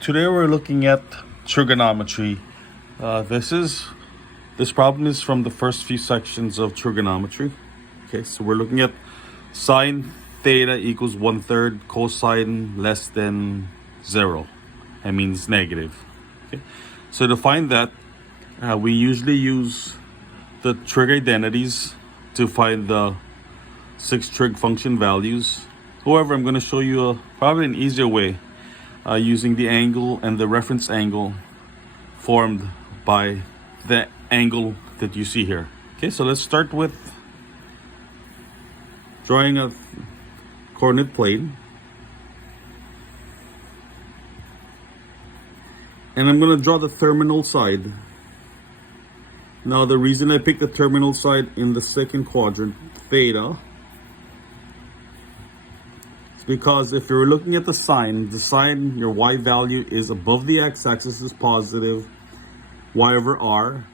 Today we're looking at trigonometry. This problem is from the first few sections of trigonometry. Okay, so we're looking at sine theta equals 1/3, cosine less than 0. That means negative. Okay, so to find that, we usually use the trig identities to find the 6 trig function values. However, I'm going to show you probably an easier way using the angle and the reference angle formed by the angle that you see here. Okay, so let's start with drawing a coordinate plane. And I'm going to draw the terminal side. Now, the reason I picked the terminal side in the second quadrant, theta, is because if you're looking at the sine, your y value is above the x-axis is positive, y over r,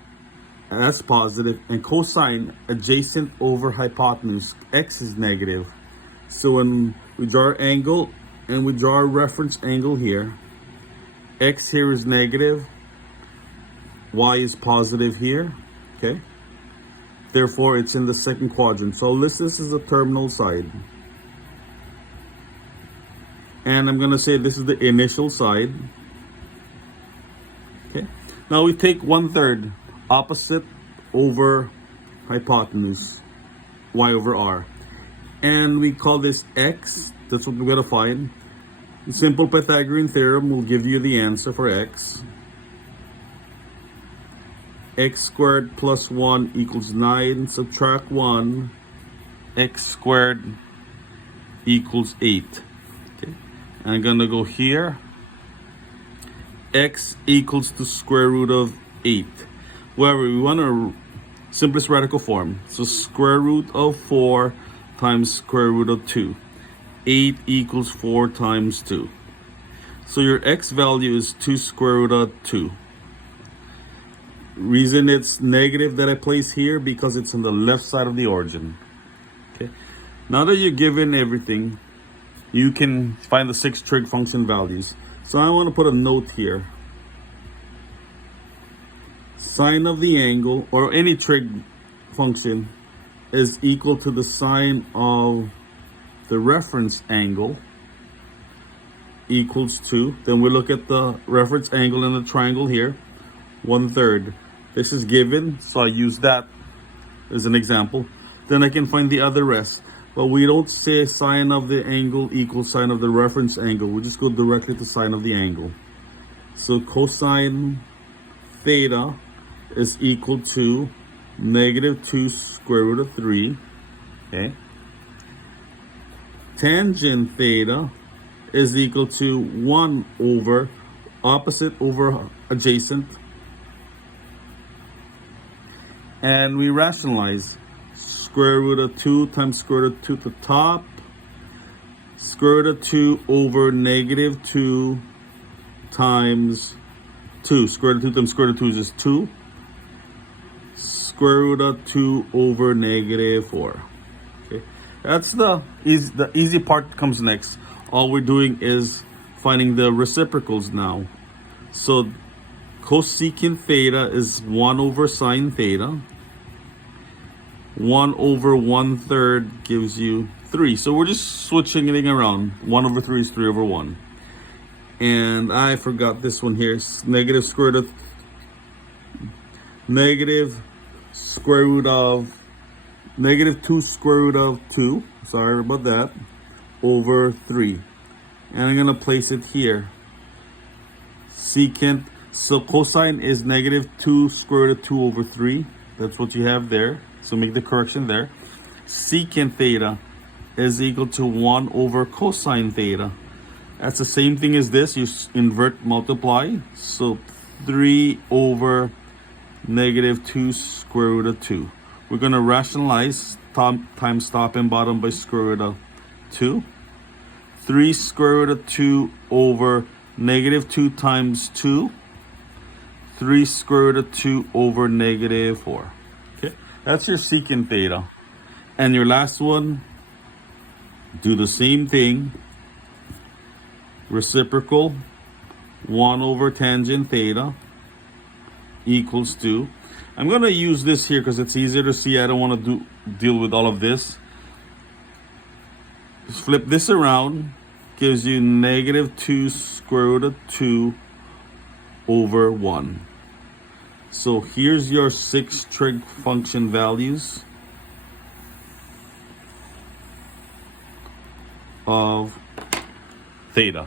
that's positive, and cosine adjacent over hypotenuse, x is negative. So when we draw our angle and we draw our reference angle here, x here is negative, y is positive here, okay? Therefore, it's in the second quadrant. So this is the terminal side. And I'm going to say this is the initial side. Okay. Now we take 1/3 opposite over hypotenuse, y over r. And we call this x. That's what we're going to find. The simple Pythagorean theorem will give you the answer for x. X squared plus 1 equals 9. Subtract 1. X squared equals 8. Okay. I'm going to go here. X equals the square root of 8. Wherever we want a simplest radical form. So square root of 4 times square root of 2. 8 equals 4 times 2. So your x value is 2 square root of 2. Reason it's negative that I place here because it's on the left side of the origin. Okay. Now that you're given everything, you can find the 6 trig function values. So I want to put a note here. Sine of the angle, or any trig function, is equal to the sine of the reference angle equals 2. Then we look at the reference angle in the triangle here, 1/3. This is given, so I use that as an example. Then I can find the other rest. But we don't say sine of the angle equals sine of the reference angle. We just go directly to sine of the angle. So cosine theta is equal to negative 2 square root of 3. Okay. Tangent theta is equal to 1 over opposite over adjacent. And we rationalize. Square root of 2 times square root of 2 to the top. Square root of 2 over negative 2 times 2. Square root of 2 times square root of 2 is just 2. Square root of 2 over negative 4. Okay, that's the easy part comes next. All we're doing is finding the reciprocals now. So cosecant theta is 1 over sine theta. 1 over 1/3 gives you 3. So we're just switching it around. 1 over 3 is 3 over 1. And I forgot this one here. It's negative square root of negative square root of negative 2 square root of 2. Sorry about that. Over 3. And I'm going to place it here. Secant. So cosine is negative 2 square root of 2 over 3. That's what you have there. So make the correction there. Secant theta is equal to 1 over cosine theta. That's the same thing as this. You invert multiply. So 3 over negative 2 square root of 2. We're going to rationalize times top and bottom by square root of 2. 3 square root of 2 over negative 2 times 2. 3 square root of 2 over negative 4. Okay, that's your secant theta. And your last one, do the same thing. Reciprocal 1 over tangent theta equals to, I'm going to use this here because it's easier to see. I don't want to deal with all of this. Just flip this around, gives you negative 2 square root of 2 over 1. So here's your 6 trig function values of theta.